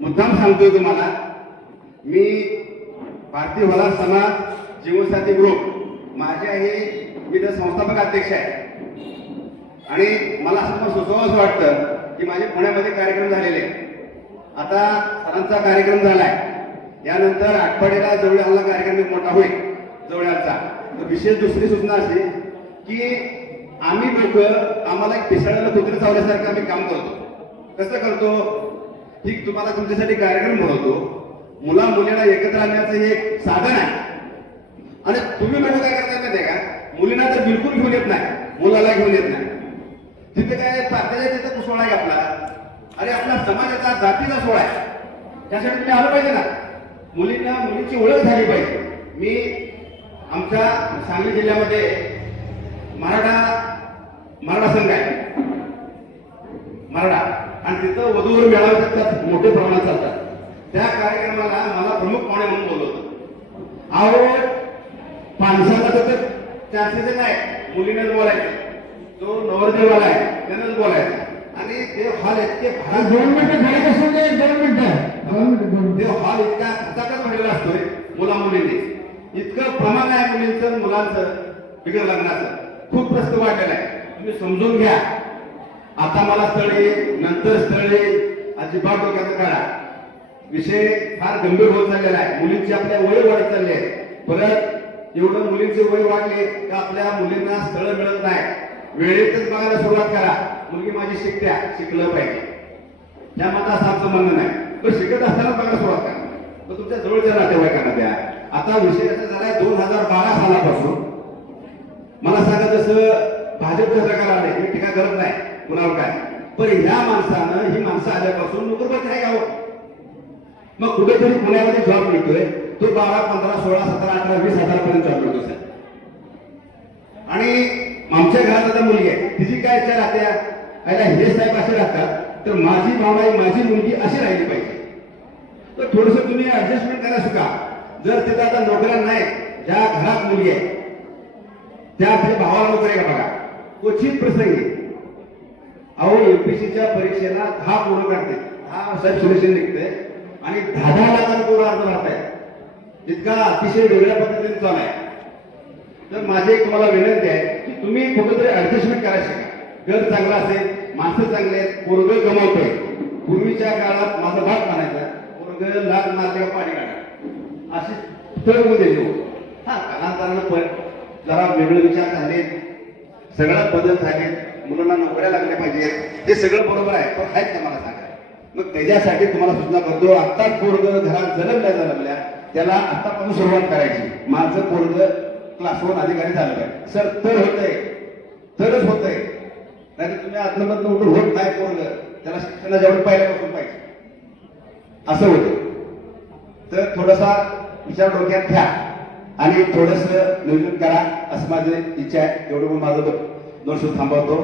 मुद्दाम सांगतोय तुम्हाला मी भारतीय वला समाज जीवनसाथी ग्रुप माझे हे मी तर संस्थापक अध्यक्ष आहे. आणि मला असं पण सुचवावंच वाटतं की माझे पुण्यामध्ये कार्यक्रम झालेले आहेत. आता सरांचा कार्यक्रम झालाय. यानंतर आठवड्याला जवळ्याला कार्यक्रम एक मोठा होईल जवळ्याचा तर विशेष दुसरी सूचना अशी की आम्ही लोक आम्हाला एक पिसाळ्याला कुत्रे चावल्यासारखं आम्ही काम करतो. कसं करतो? ठीक तुम्हाला तुमच्यासाठी कार्यक्रम बनवतो. मुला मुलीला एकत्र आणण्याचं हे एक साधन आहे. आणि तुम्ही लोक काय करता माहिती आहे का? मुलींना तर बिलकुल घेऊन येत नाही. मुलाला घेऊन येत नाही. तिथे काय पात्याच्या तिथं सोहळा आहे आपला. अरे आपला समाजाचा जातीचा सोहळा आहे. त्यासाठी तुम्ही आलं पाहिजे ना. मुलींना मुलींची ओळख झाली पाहिजे. मी आमच्या सांगली जिल्ह्यामध्ये मराठा मराठा संघ आहे. मराठा. आणि तिथं वधूवर मेळावे असतात मोठे प्रमाणात चालतात. त्या कार्यक्रमाला मला प्रमुख पाहुणे म्हणून बोलवलं अहो माणसाला तर चान्सेस नाही मुलीनेच बोलायचं. तो नवरदेवाला आहे त्यानंच बोलायचं. आणि ते हॉल इतके भारात दोन मिनिटं घरी बसून दे दोन मिनिटं. ते हॉल इतका खचाखच भरलेला असतोय मुला मुलींनी इतकं प्रमाण आहे मुलींचं मुलांचं बिगर लग्नाचं. खूप प्रस्त वाढलेलं आहे. तुम्ही समजून घ्या. आता मला स्थळे नंतर स्थळे अजिबात डोक्याचा काढा. विषय फार गंभीर होत चाललेला आहे. मुलींची आपल्या वय वाढत चालली आहे. परत एवढं मुलींचे वय वाढले का आपल्या मुलींना स्थळ मिळत नाही? वेळेतच बघायला सुरुवात करा. मुलगी माझी शिकत्या शिकलं पाहिजे. त्या मत असं आमचं म्हणणं नाही. पण शिकत असताना बघायला सुरुवात करा. मग तुमच्या जवळच्या नातेवाईकांना द्या. आता विषय असा झालाय दोन हजार बारा सालापासून. मला सांगा जसं भाजपच्या सरकार आले मी टीका करत नाही. कुणावर काय? पण ह्या माणसानं ही माणसं आल्यापासून नोकरपती आहे गाव हो? मग कुठेतरी पुण्यामध्ये जॉब मिळतोय. तो बारा पंधरा सोळा सतरा अठरा वीस हजारपर्यंत जॉब मिळतो सर आणि आमच्या घरात आता मुलगी आहे. तिची काय इच्छा राहत्या आयला हे साहेब असे राहतात तर माझी मामाई माझी मुलगी अशी राहिली पाहिजे. तर थोडस तुम्ही ऍडजस्टमेंट करा शिका जर तिथं आता नोकऱ्या नाही ज्या घरात मुलगी आहे त्या भावाला नोकरी का बघा. क्वचित प्रसंगी अहो एमपीसीच्या परीक्षेला दहा पोरं काढते दहा साहेब सिलेक्शन निघते आणि दहा दहा लाखांना पोरं अर्ज भरतायत. इतका अतिशय वेगळ्या पद्धतीने चालू आहे. तर माझी एक तुम्हाला विनंती आहे की तुम्ही कुठेतरी ऍडजस्टमेंट करायला शिका घर चांगलं असेल माणसं चांगले आहेत पोरग गमावतोय. पूर्वीच्या काळात माझा भाग म्हणायचा पोरग लाग मारले का पाणी काढा अशी स्थळमध्ये देऊ हा कालांतरानं पण जरा वेगळे विचार झाले सगळं बदल झाले मुलांना नोकऱ्या लागल्या पाहिजेत हे सगळं बरोबर आहे पण आहेत का मला सांगा? मग त्याच्यासाठी तुम्हाला सूचना करतो आत्ताच पोरग घरात जलमल्या जलमल्या त्याला आत्तापासून सुरुवात करायची. माझं पोरग क्लासवर अधिकारी झालं आहे. सर तर होतंय. तरच होतंय. नाही तुम्ही आत्मबद्ध उठून होत नाही पोरग. त्याला शिक्षणाच्या वेळी पहिल्यापासून पाहिजे. असं होतं तर थोडासा विचार डोक्यात घ्या. आणि थोडस नियोजन करा. असं माझी इच्छा आहे. तेवढं मग माझं दोन शब्द थांबवतो